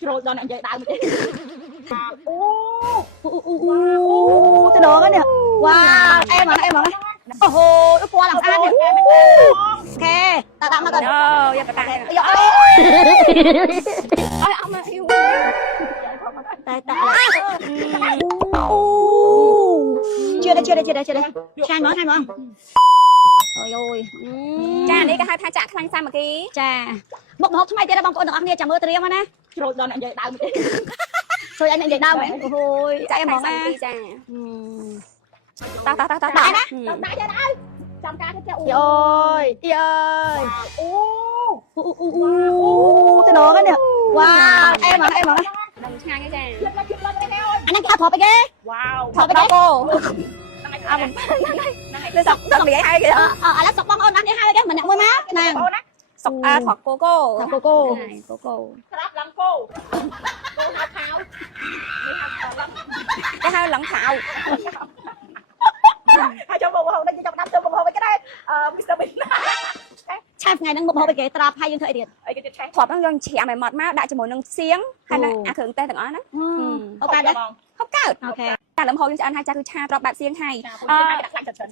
rồi đòn anh vậy đau một tí. Tôi đồ cái nè. Wow, em hả? Ồ hồ, nó qua làm sao nè. Ok, tao tao nó tao. Giờ cả tay Ôi ôi ông mà yêu tại chưa đây. Hai món. Ôi ôi. chaនេះគេហៅថាចាក់ខ្លាញ់សាមគ្គី ចាមុខម្ហូបថ្មីទៀតបងប្អូនទាំងអស់គ្នាចាំមើលត្រៀមណា rồi đòn anh vậy đau một tí. ជួយanhនិយាយដើមអូយ ចា ចា ក់ ក់ ខ្ ហ្ម លាញ់ ង សាម ណា គ្គីចា តោះ តោះ ដែរណា đòn đau vậy đau. Trong ca cái kẹo. យអើយទៅដូរcái nè. Wow, em hả? ដឹងឆ្ងាញ់ទេចា Chụp lên cái kẹo ơi. Anh đang thọp cái. Wow. ថតដល់គោ អើ ទៅសុកសុកនិយាយហើយគេ ឥឡូវសុកបងអូនអត់នេះហើយគេម្នាក់មួយមកណា អូនណា សុកថតគោគោ កូ ស្រាប់ឡើងគោគោហៅខោ គេហៅឡងខោ ហើយចូលមកហៅនេះចាប់ដាក់ទៅមកហៅវិញក៏ដែរMr. Bean ឆាប់ថ្ងៃហ្នឹងមុខម្ហូបគេត្រាប់ហើយយើងធ្វើអីទៀត អីគេទៀតឆេះ ថតហ្នឹងយើងច្រាមឲ្យម៉ត់មកដាក់ជាមួយនឹងសៀងហើយនឹងអាគ្រឿងទេសទាំងអស់ហ្នឹង អូកាដែរ ហូបកើត អូខេ តែលំហូរយើងឆ្អិនហើយចាគឺឆាត្របបែបសៀងហើយ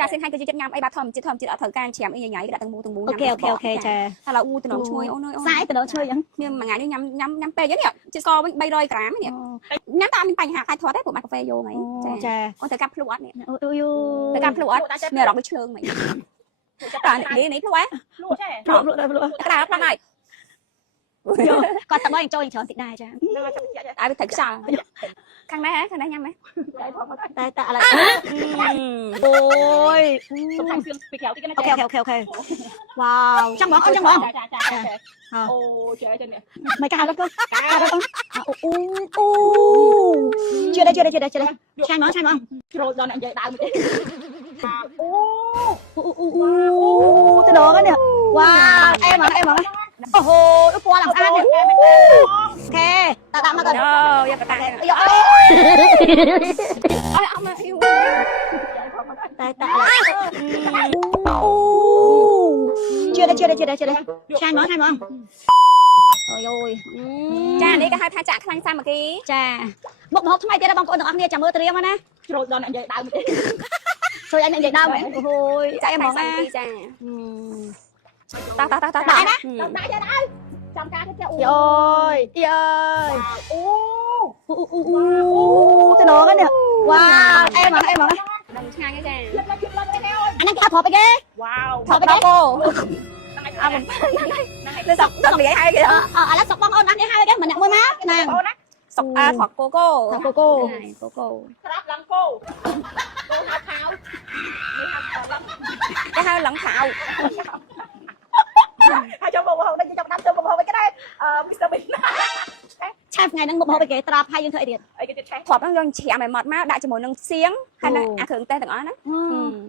ចាសៀងហើយគឺជាចិត្តញ៉ាំអីបែបធម្មជាតិអត់ត្រូវការច្រាមអីញ៉ៃដាក់ទាំងមូទាំងមូ អូខេចា តែឡើយអ៊ូតំណឈ្ងុយអូនអើយអូន សាយទៅដល់ឈ្ងុយអញ្ចឹង ខ្ញុំមួយថ្ងៃនេះញ៉ាំពេកនេះជាស្ករវិញ300ក្រាមនេះញ៉ាំតែអត់មានបញ្ហាខ្លាចធាត់ទេព្រោះមកកាហ្វេយកហ្នឹងចា ចា អូនទៅកាប់ភ្លុកអត់នេះ អូយ ទៅកាប់ភ្លុកអត់មានអារម្មណ៍ដូចឆ្លើងហ្មងតែនេះភ្លុកហ៎ លក់ឆេះ ភ្លក់ ក្តៅខ្លាំងហើយ គាត់តែបងចូលច្រើនតិចដែរចា ឲ្យវាត្រូវខ្យល់ខាងនេះញ៉ាំហ៎ តែឥឡូវអូយ សុំខាងសៀងពីក្រៅតិចណា អូខេវ៉ាវចាំបងអូនចាំបង អូចេះចេះនេះ មិនកាដល់ទៅអូជឿđâyឆាញ់មក rồi đòn anh vậy đau một tí. ទៅដូរcái nè. Wow, em hả? Ồ hồ, nó qua làm sao nè. Ok, tao nó tao. យកកតា Ôi អើយông mà yêu តែជឿđâyឆាញ់មក អូយ ចានេះគេហៅថាចាក់ខ្លាញ់សាមគ្គី ចាមុខម្ហូបថ្មីទៀតបងប្អូនទាំងអស់គ្នាចាំមើលត្រៀមណា rồi đòn anh vậy đau một tí. ជួយanhនិយាយដើមអូយ ចា ចា ក់ ក់ ហ្ម ហ្ម ង ង ណា ណា ចា តោះ ដែរណា đòn đau vậy đau. Trong ca cái kẹo. យទៅដូរcái nè. Wow, em hả? ដឹងឆ្ងាញ់ទេចា Chụp lên cái kẹo ơi. Anh đang thọp cái. Wow. ថតដល់គោទៅសុកនិយាយហើយគេ ឥឡូវសុកបងអូនអត់នេះហើយគេម្នាក់មួយមកណា អូនណា សុកថតគោគោ កូ ស្រាប់ឡើងគោគោហៅខោ គេហៅឡងខោ ហើយចូលមកហៅនេះចាប់ដាក់ទៅមកហៅវិញក៏ដែរMr. Bean ឆាប់ថ្ងៃហ្នឹងមុខម្ហូបគេត្រាប់ហើយយើងធ្វើអីទៀត អីគេទៀតឆេះ ថតហ្នឹងយើងច្រាមឲ្យម៉ត់មកដាក់ជាមួយនឹងសៀងហើយនឹងអាគ្រឿងទេសទាំងអស់ហ្នឹង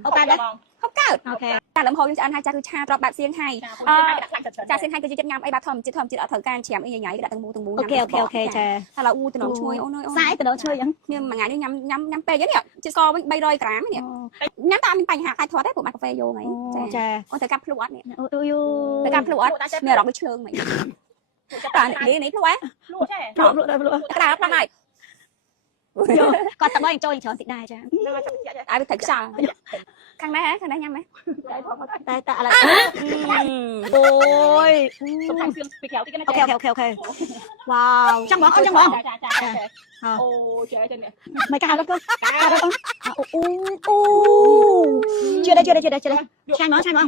អូកាដែរ ហូបកើត អូខេ តែលំហូរយើងឆ្អិនហើយចាគឺឆាត្របបែបសៀងហើយ ចាសៀងហើយគឺជាចិត្តញ៉ាំអីបែបធម្មជាតិអត់ត្រូវការច្រាមអីញ៉ៃដាក់ទាំងមូទាំងមូ អូខេចា តែឡើយអ៊ូតំណឈ្ងុយអូនអើយអូន សាយទៅដល់ឈ្ងុយអញ្ចឹង ខ្ញុំមួយថ្ងៃនេះញ៉ាំពេកនេះជាស្ករវិញ300ក្រាមនេះញ៉ាំតែអត់មានបញ្ហាខ្លាចធាត់ទេព្រោះមកកាហ្វេយកហ្នឹងចា អូនទៅកាប់ភ្លុកអត់នេះ អូយ ទៅកាប់ភ្លុកអត់មានអារម្មណ៍ដូចឆ្លើងហ្មងតែនេះភ្លុកហ៎ លក់ឆេះ ភ្លក់ ក្តៅខ្លាំងហើយ គាត់តែបងចូលច្រើនតិចដែរចា ឲ្យវាត្រូវខ្យល់ខាងនេះញ៉ាំហ៎ តែឥឡូវអូយ សុំខាងសៀងពីក្រៅតិចណា អូខេវ៉ាវចាំបងអូនចាំបង អូចេះចេះនេះ មិនកាដល់ទៅជឿđâyឆាញ់មក